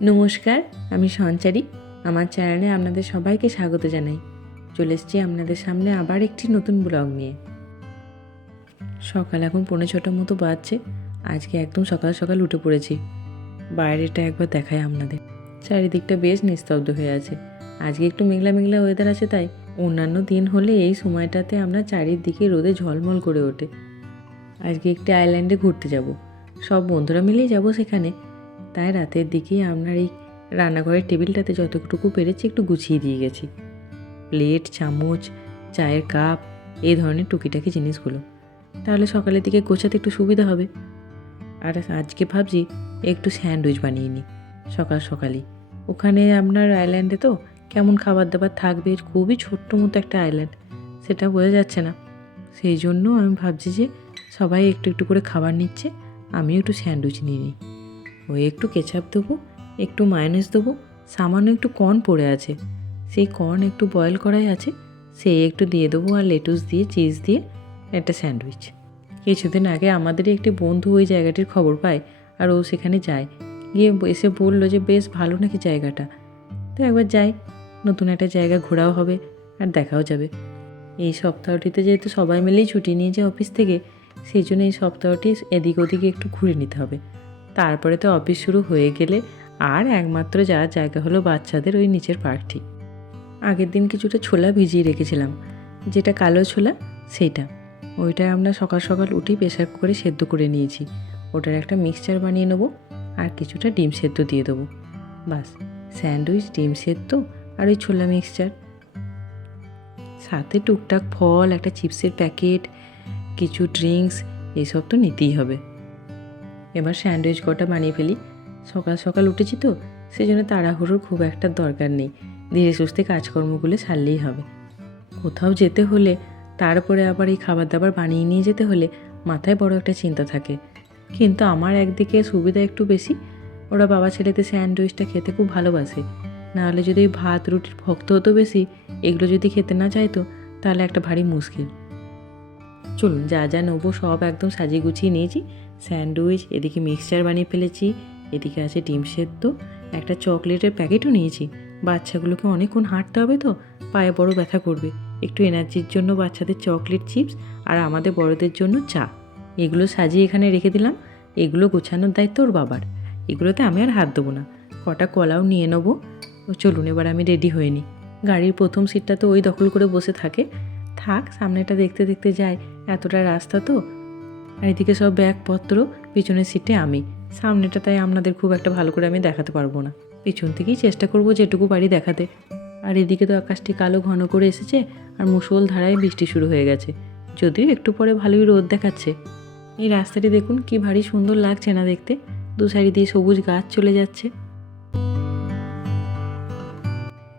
নমস্কার, আমি সঞ্চারী। আমার চ্যানেলে আপনাদের সবাইকে স্বাগত জানাই। চলে এসেছি আপনাদের সামনে আবার একটি নতুন ব্লগ নিয়ে। সকাল এখন 6:45 মতো বাজছে। আজকে একদম সকাল সকাল উঠে পড়েছি। বাইরেটা একবার দেখাই আপনাদের। চারিদিকটা বেশ নিস্তব্ধ হয়ে আছে। আজকে একটু মেঘলা মেঘলা ওয়েদার আছে, তাই অন্যান্য দিন হলে এই সময়টাতে আমরা চারিদিকে রোদে ঝলমল করে ওঠে। আজকে একটি আইল্যান্ডে ঘুরতে যাব, সব বন্ধুরা মিলেই যাব সেখানে। তাই রাতের দিকেই আপনার এই রান্নাঘরের টেবিলটাতে যতটুকু পেরেছি একটু গুছিয়ে দিয়ে গেছি। প্লেট, চামচ, চায়ের কাপ, এই ধরনের টুকিটাকি জিনিসগুলো, তাহলে সকালের দিকে গোছাতে একটু সুবিধা হবে। আর আজকে ভাবছি একটু স্যান্ডউইচ বানিয়ে নিই সকাল সকালই। ওখানে আপনার আইল্যান্ডে তো কেমন খাবার দাবার থাকবে, খুবই ছোট্ট মতো একটা আইল্যান্ড, সেটা বোঝা যাচ্ছে না। সেই জন্য আমি ভাবছি যে সবাই একটু একটু করে খাবার নিচ্ছে, আমিও একটু স্যান্ডউইচ নিয়ে নিই। ওই একটু কেচাপ দেবো, একটু মায়োনেজ দেবো, সামান্য একটু কর্ন পড়ে আছে, সেই কর্ন একটু বয়েল করাই আছে, সেই একটু দিয়ে দেবো, আর লেটুস দিয়ে চিজ দিয়ে একটা স্যান্ডউইচ। কিছুদিন আগে আমাদেরই একটি বন্ধু ওই জায়গাটির খবর পায়, আর ও সেখানে যায়। গিয়ে এসে বললো যে বেশ ভালো নাকি জায়গাটা। তো একবার যাই, নতুন একটা জায়গা ঘোরাও হবে আর দেখাও যাবে। এই সপ্তাহটিতে যেহেতু সবাই মিলেই ছুটি নিয়েছে অফিস থেকে, সেই জন্য এই সপ্তাহটি এদিক ওদিকে একটু ঘুরে নিতে হবে। তারপরে তো অফিস শুরু হয়ে গেলে আর একমাত্র যাওয়ার জায়গা হলো বাচ্চাদের ওই নিচের পার্কটি। আগের দিন কিছুটা ছোলা ভিজিয়ে রেখেছিলাম, যেটা কালো ছোলা সেইটা, ওইটা আমরা সকাল সকাল উঠেই প্রেসার কুকারে সেদ্ধ করে নিয়েছি। ওটার একটা মিক্সচার বানিয়ে নেবো, আর কিছুটা ডিম সেদ্ধ দিয়ে দেবো। বাস, স্যান্ডউইচ, ডিম সেদ্ধ আর ওই ছোলা মিক্সচার, সাথে টুকটাক ফল, একটা চিপসের প্যাকেট, কিছু ড্রিঙ্কস, এইসব তো নিতেই হবে। এবার স্যান্ডউইচ কটা বানিয়ে ফেলি। সকাল সকাল উঠেছি তো, সেই জন্য তাড়াহুড়োর খুব একটা দরকার নেই, ধীরে সুস্থে কাজকর্মগুলো সারলেই হবে। কোথাও যেতে হলে, তারপরে আবার এই খাবার দাবার বানিয়ে নিয়ে যেতে হলে মাথায় বড় একটা চিন্তা থাকে। কিন্তু আমার একদিকে সুবিধা একটু বেশি, ওরা বাবা ছেলেতে স্যান্ডউইচটা খেতে খুব ভালোবাসে। নাহলে যদি ভাত রুটির ভক্ত হতো বেশি, এগুলো যদি খেতে না চাইতো তাহলে একটা ভারী মুশকিল। চলুন, যা যা নেবো সব একদম সাজিয়ে গুছিয়ে নিয়েছি। স্যান্ডউইচ, এদিকে মিক্সচার বানিয়ে ফেলেছি, এদিকে আছে ডিম সেদ্ধ, একটা চকলেটের প্যাকেটও নিয়েছি। বাচ্চাগুলোকে অনেকক্ষণ হাঁটতে হবে তো, পায়ে বড় ব্যথা করবে। একটু এনার্জির জন্য বাচ্চাদের চকলেট চিপস, আর আমাদের বড়দের জন্য চা। এগুলো সাজিয়ে এখানে রেখে দিলাম। এগুলো গোছানোর দায়িত্ব ওর বাবার, এগুলোতে আমি আর হাত দেবো না। কটা কলাও নিয়ে নেবো। চলুন এবার আমি রেডি হয়ে নিই। গাড়ির প্রথম সিটটা তো ওই দখল করে বসে থাকে, থাক সামনেটা দেখতে দেখতে যায়, এতটা রাস্তা তো। আর এদিকে সব ব্যাগপত্র, পিছনের সিটে আমি, সামনেটা তাই আপনাদের খুব একটা ভালো করে আমি দেখাতে পারবো না, পিছন থেকেই চেষ্টা করবো যেটুকু পারি দেখাতে। আর এদিকে তো আকাশটি কালো ঘন করে এসেছে, আর মুষলধারায় বৃষ্টি শুরু হয়ে গেছে, যদিও একটু পরে ভালোই রোদ দেখাচ্ছে। এই রাস্তাটি দেখুন কি ভারী সুন্দর লাগছে না দেখতে, দু সাইড দিয়ে সবুজ গাছ চলে যাচ্ছে।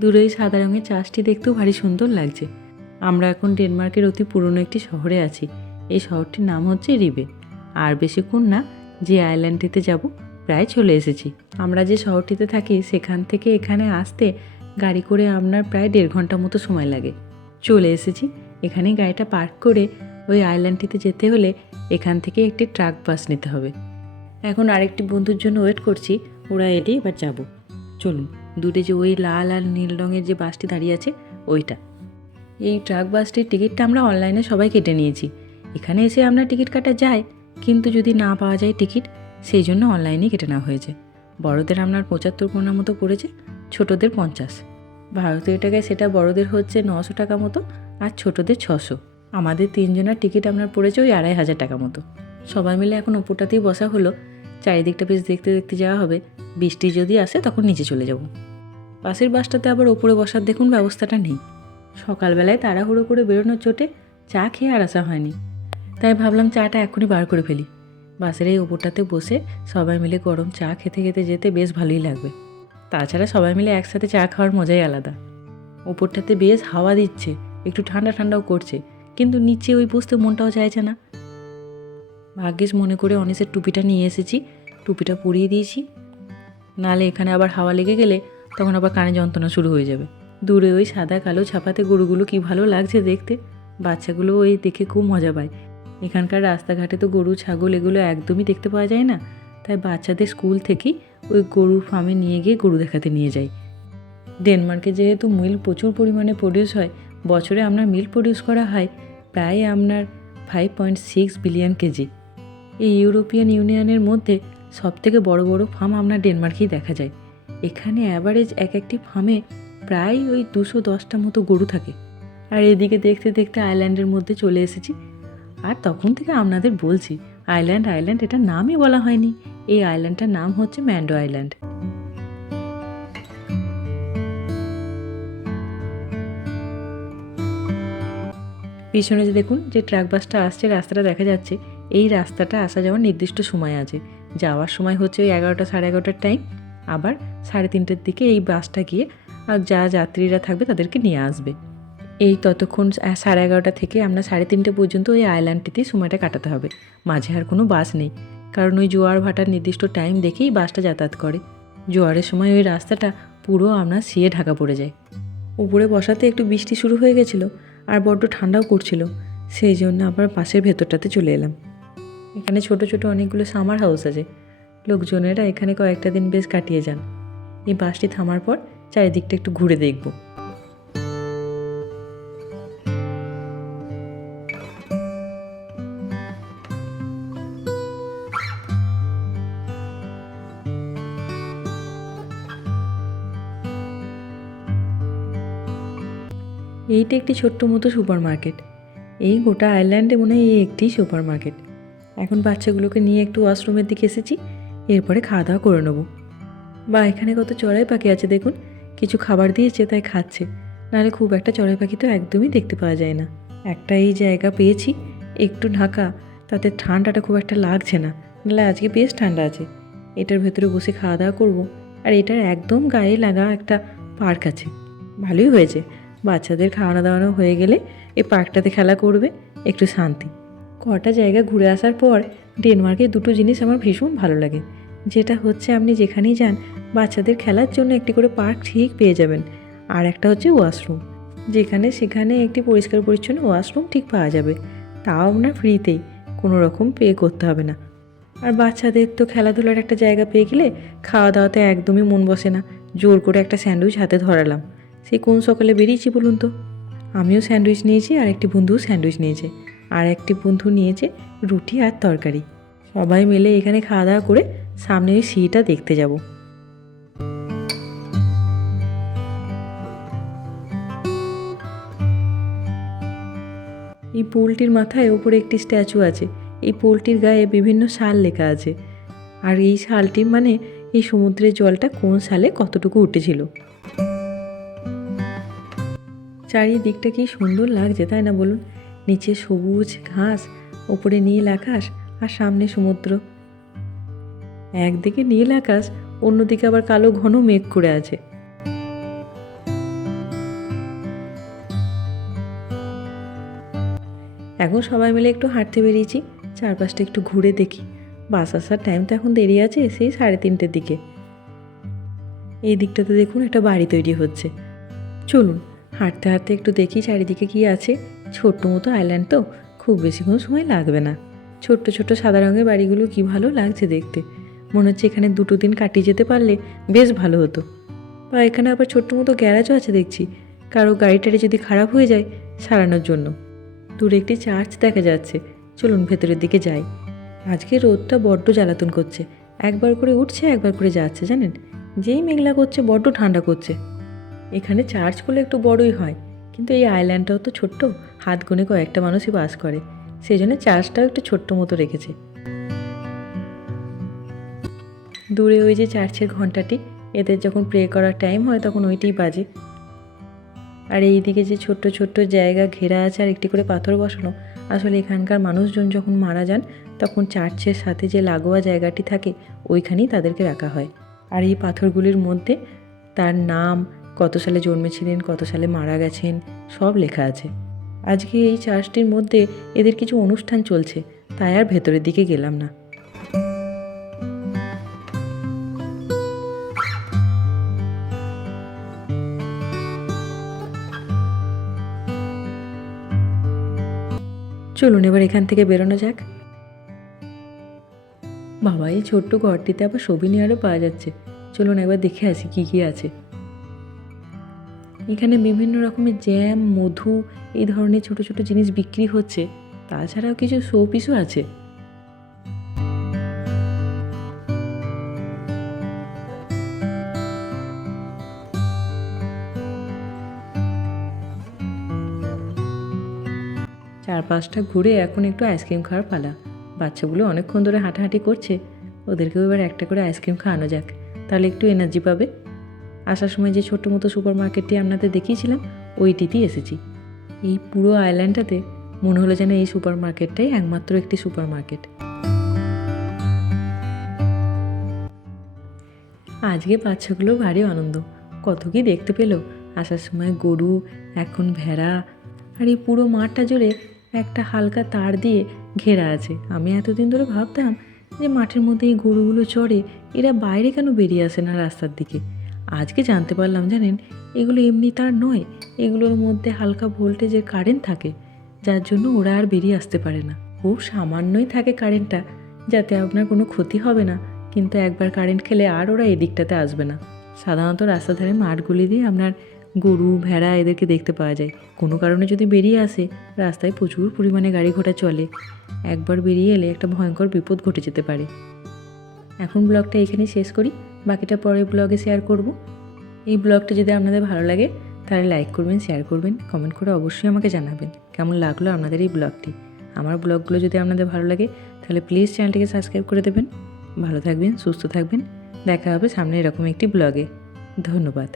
দূরে সাদা রঙের চাষটি দেখতেও ভারী সুন্দর লাগছে। আমরা এখন ডেনমার্কের অতি পুরনো একটি শহরে আছি। এই শহরটির নাম হচ্ছে রিবে। আর বেশিক্ষণ না, যে আইল্যান্ডটিতে যাব প্রায় চলে এসেছি। আমরা যে শহরটিতে থাকি সেখান থেকে এখানে আসতে গাড়ি করে আপনার প্রায় 1.5 ঘন্টা মতো সময় লাগে। চলে এসেছি। এখানে গাড়িটা পার্ক করে ওই আইল্যান্ডটিতে যেতে হলে এখান থেকে একটি ট্রাক বাস নিতে হবে। এখন আরেকটি বন্ধুর জন্য ওয়েট করছি, ওরা এলেই এবার যাব। চলুন, দূরে যে ওই লাল আর নীল রঙের যে বাসটি দাঁড়িয়ে আছে ওইটা। এই ট্রাক বাসটির টিকিটটা আমরা অনলাইনে সবাই কেটে নিয়েছি। এখানে এসে আমরা টিকিট কাটা যায়, কিন্তু যদি না পাওয়া যায় টিকিট, সেই জন্য অনলাইনেই কেটে নেওয়া হয়েছে। বড়দের আপনার 75 কোনা মতো পড়েছে, ছোটদের 50। ভারতীয় টাকায় সেটা বড়দের হচ্ছে 900 টাকা মতো, আর ছোটদের 600। আমাদের 3 জনের টিকিট আপনার পড়েছে ওই 2500 টাকা মতো। সবাই মিলে এখন ওপরটাতেই বসা হলো, চারিদিকটা বেশ দেখতে দেখতে যাওয়া হবে। বৃষ্টি যদি আসে তখন নিচে চলে যাব। পাশের বাসটাতে আবার ওপরে বসার দেখুন ব্যবস্থাটা নেই। সকালবেলায় তাড়াহুড়ো করে বেরোনোর চোটে চা খেয়ে আর আসা হয়নি, তাই ভাবলাম চাটা এখনই বার করে ফেলি। বাসের এই ওপরটাতে বসে সবাই মিলে গরম চা খেতে খেতে যেতে বেশ ভালোই লাগবে। তাছাড়া সবাই মিলে একসাথে চা খাওয়ার মজাই আলাদা। ওপরটাতে বেশ হাওয়া দিচ্ছে, একটু ঠান্ডা ঠান্ডাও করছে, কিন্তু নিচে ওই বসতে মনটাও চাইছে না। ভাগ্যিস মনে করে অনিসের টুপিটা নিয়ে এসেছি, টুপিটা পরিয়ে দিয়েছি, নাহলে এখানে আবার হাওয়া লেগে গেলে তখন আবার কানে যন্ত্রণা শুরু হয়ে যাবে। দূরে ওই সাদা কালো ছাপাতে গরুগুলো কি ভালো লাগছে দেখতে, বাচ্চাগুলো ওই দেখে খুব মজা পায়। এখানকার রাস্তাঘাটে তো গরু ছাগল এগুলো একদমই দেখতে পাওয়া যায় না, তাই বাচ্চাদের স্কুল থেকেই ওই গরুর ফার্মে নিয়ে গিয়ে গরু দেখাতে নিয়ে যাই। ডেনমার্কে যেহেতু মিল্ক প্রচুর পরিমাণে প্রডিউস হয়, বছরে আপনার মিল্ক প্রডিউস করা হয় প্রায় আপনার 5.6 বিলিয়ন কেজি। এই ইউরোপিয়ান ইউনিয়নের মধ্যে সবথেকে বড় বড় ফার্ম আপনার ডেনমার্কেই দেখা যায়। এখানে অ্যাভারেজ একটি ফার্মে প্রায় ওই 210টা মতো গরু থাকে। আর এদিকে দেখতে দেখতে আইল্যান্ডের মধ্যে চলে এসেছি। আর তখন থেকে আপনাদের বলছি আইল্যান্ড এটার নামই বলা হয়নি। এই আইল্যান্ডটার নাম হচ্ছে ম্যান্ডো আইল্যান্ড। পিছনে যে দেখুন যে ট্রাক বাসটা আসছে, রাস্তাটা দেখা যাচ্ছে, এই রাস্তাটা আসা যাওয়ার নির্দিষ্ট সময় আছে। যাওয়ার সময় হচ্ছে ওই 11টা সাড়ে 11টার টাইম, আবার 3:30টার দিকে এই বাসটা গিয়ে আর যা যাত্রীরা থাকবে তাদেরকে নিয়ে আসবে। এই ততক্ষণ 11:30 থেকে আমরা 3:30 পর্যন্ত ওই আইল্যান্ডটিতেই সময়টা কাটাতে হবে। মাঝে আর কোনো বাস নেই, কারণ ওই জোয়ার ভাটার নির্দিষ্ট টাইম দেখেই বাসটা যাতায়াত করে। জোয়ারের সময় ওই রাস্তাটা পুরো আপনার সিয়ে ঢাকা পড়ে যায়। উপরে বসাতে একটু বৃষ্টি শুরু হয়ে গেছিলো আর বড্ড ঠান্ডাও করছিল, সেই জন্য আবার বাসের ভেতরটাতে চলে এলাম। এখানে ছোট ছোট অনেকগুলো সামার হাউস আছে, লোকজনেরা এখানে কয়েকটা দিন বেশ কাটিয়ে যান। এই বাসটি থামার পর চারিদিকটা একটু ঘুরে দেখব। এইটা একটি ছোট্ট মতো সুপার মার্কেট। এই গোটা আইল্যান্ডে মনে হয় এই একটি সুপার মার্কেট। এখন বাচ্চাগুলোকে নিয়ে একটু ওয়াশরুমের দিকে এসেছি, এরপরে খাওয়া দাওয়া করে নেবো। বা এখানে কত চড়াই পাখি আছে দেখুন, কিছু খাবার দিয়েছে তাই খাচ্ছে, নাহলে খুব একটা চড়াই পাখি তো একদমই দেখতে পাওয়া যায় না। একটা এই জায়গা পেয়েছি একটু ঢাকা, তাতে ঠান্ডাটা খুব একটা লাগছে না, নাহলে আজকে বেশ ঠান্ডা আছে। এটার ভেতরে বসে খাওয়া দাওয়া করবো। আর এটার একদম গায়ে লাগা একটা পার্ক আছে, ভালোই হয়েছে। বাচ্চাদের খাওয়ানো দাওয়ানো হয়ে গেলে এই পার্কটাতে খেলা করবে, একটু শান্তি। কটা জায়গা ঘুরে আসার পর ডেনমার্কের দুটো জিনিস আমার ভীষণ ভালো লাগে, যেটা হচ্ছে আপনি যেখানেই যান বাচ্চাদের খেলার জন্য একটি করে পার্ক ঠিক পেয়ে যাবেন। আর একটা হচ্ছে ওয়াশরুম, যেখানে সেখানে একটি পরিষ্কার পরিচ্ছন্ন ওয়াশরুম ঠিক পাওয়া যাবে, তাও আপনার ফ্রিতেই, কোনো রকম পে করতে হবে না। আর বাচ্চাদের তো খেলাধুলার একটা জায়গা পেয়ে গেলে খাওয়া দাওয়াতে একদমই মন বসে না। জোর করে একটা স্যান্ডউইচ হাতে ধরালাম, সে কোন সকালে বেরিয়েছি বলুন তো। আমিও স্যান্ডউইচ নিয়েছি, আর একটি বন্ধুও স্যান্ডউইচ নিয়েছে, আর একটি বন্ধু নিয়েছে রুটি আর তরকারি। সবাই মিলে এখানে খাওয়া দাওয়া করে সামনে ওই সিটা দেখতে যাব। এই পোলটির মাথায় ওপরে একটি স্ট্যাচু আছে, এই পোলটির গায়ে বিভিন্ন সাল লেখা আছে, আর এই সালটি মানে এই সমুদ্রের জলটা কোন সালে কতটুকু উঠেছিল। চারিদিকটা কি সুন্দর লাগছে তাই না বলুন, নিচে সবুজ ঘাস, ওপরে নীল আকাশ, আর সামনে সমুদ্র। একদিকে নীল আকাশ, অন্যদিকে আবার কালো ঘন মেঘ করে আছে। এখন সবাই মিলে একটু হাঁটতে বেরিয়েছি, চারপাশটা একটু ঘুরে দেখি। বাস আসার টাইম তো এখন দেরি আছে, সেই 3:30টার দিকে। এই দিকটাতে দেখুন একটা বাড়ি তৈরি হচ্ছে, চলুন হাঁটতে হাঁটতে একটু দেখি চারিদিকে কি আছে। ছোট্ট মতো আইল্যান্ড তো, খুব বেশিক্ষণ সময় লাগবে না। ছোট্ট ছোট্ট সাদা রঙের বাড়িগুলো কি ভালো লাগছে দেখতে, মনে হচ্ছে এখানে 2 দিন কাটিয়ে যেতে পারলে বেশ ভালো হতো। বা এখানে আবার ছোট্ট মতো গ্যারাজও আছে দেখছি, কারো গাড়িটারি যদি খারাপ হয়ে যায় সারানোর জন্য। দূরে একটি চার্চ দেখা যাচ্ছে, চলুন ভেতরের দিকে যাই। আজকে রোদটা বড্ড জ্বালাতন করছে, একবার করে উঠছে একবার করে যাচ্ছে জানেন, যেই মেঘলা করছে বড্ড ঠান্ডা করছে। এখানে চার্চগুলো একটু বড়ই হয়, কিন্তু এই আইল্যান্ডটাও তো ছোট্ট, হাত গুনে কয়েকটা মানুষই বাস করে, সেই জন্য চার্চটাও একটু ছোট্ট মতো রেখেছে। দূরে ওই যে চার্চের ঘন্টাটি, এদের যখন প্রে করার টাইম হয় তখন ওইটিই বাজে। আর এই দিকে যে ছোট্ট ছোট্ট জায়গা ঘেরা আছে আর একটি করে পাথর বসানো, আসলে এখানকার মানুষজন যখন মারা যান তখন চার্চের সাথে যে লাগোয়া জায়গাটি থাকে ওইখানেই তাদেরকে রাখা হয়। আর এই পাথরগুলির মধ্যে তার নাম, কত সালে জন্মেছিলেন, কত সালে মারা গেছেন, সব লেখা আছে। আজকে এই চার্চটির মধ্যে এদের কিছু অনুষ্ঠান চলছে, তাই আর ভেতরের দিকে গেলাম না। চলুন এবার এখান থেকে বেরোনো যাক। বাবা, এই ছোট্ট ঘরটিতে আবার সোভিনিয়ারও পাওয়া যাচ্ছে। চলুন একবার দেখে আসি কী কী আছে। এখানে বিভিন্ন রকমের জ্যাম, মধু, এই ধরনের ছোট ছোট জিনিস বিক্রি হচ্ছে। তাছাড়াও কিছু শো পিসও আছে। চারপাশটা ঘুরে এখন একটু আইসক্রিম খাওয়ার পালা। বাচ্চাগুলো অনেকক্ষণ ধরে হাঁটাহাঁটি করছে, ওদেরকেও এবার একটা করে আইসক্রিম খাওয়ানো যাক, তাহলে একটু এনার্জি পাবে। আসার সময় যে ছোট্ট মতো সুপার মার্কেটটি আপনাদের দেখিয়েছিলাম, ওইটিতেই এসেছি। এই পুরো আইল্যান্ডটাতে মনে হলো যেন এই সুপার মার্কেটটাই একমাত্র একটি সুপার মার্কেট। আজকে বাচ্চাগুলো ভারী আনন্দ, কত কি দেখতে পেল। আসার সময় গরু, এখন ভেড়া, আর এই পুরো মাঠটা জুড়ে একটা হালকা তার দিয়ে ঘেরা আছে। আমি এতদিন ধরে ভাবতাম যে মাঠের মধ্যে এই গরুগুলো চড়ে, এরা বাইরে কেন বেরিয়ে আসে না রাস্তার দিকে। আজকে জানতে পারলাম, জানেন, এগুলো এমনি তার নয়, এগুলোর মধ্যে হালকা ভোল্টেজের কারেন্ট থাকে, যার জন্য ওরা আর বেরিয়ে আসতে পারে না। খুব সামান্যই থাকে কারেন্টটা, যাতে আপনার কোনো ক্ষতি হবে না, কিন্তু একবার কারেন্ট খেলে আর ওরা এদিকটাতে আসবে না। সাধারণত রাস্তার ধারে মাঠগুলি দিয়ে আপনার গরু, ভেড়া এদেরকে দেখতে পাওয়া যায়। কোনো কারণে যদি বেরিয়ে আসে, রাস্তায় প্রচুর পরিমাণে গাড়ি ঘোড়া চলে, একবার বেরিয়ে এলে একটা ভয়ঙ্কর বিপদ ঘটে যেতে পারে। এখন ব্লগটা এখানেই শেষ করি, বাকিটা পরের ব্লগে শেয়ার করব। এই ব্লগটা যদি আপনাদের ভালো লাগে তাহলে লাইক করবেন, শেয়ার করবেন, কমেন্ট করে অবশ্যই আমাকে জানাবেন কেমন লাগলো আপনাদের এই ব্লগটি। আমার ব্লগগুলো যদি আপনাদের ভালো লাগে তাহলে প্লিজ চ্যানেলটিকে সাবস্ক্রাইব করে দেবেন। ভালো থাকবেন, সুস্থ থাকবেন, দেখা হবে সামনে এরকম একটি ব্লগে। ধন্যবাদ।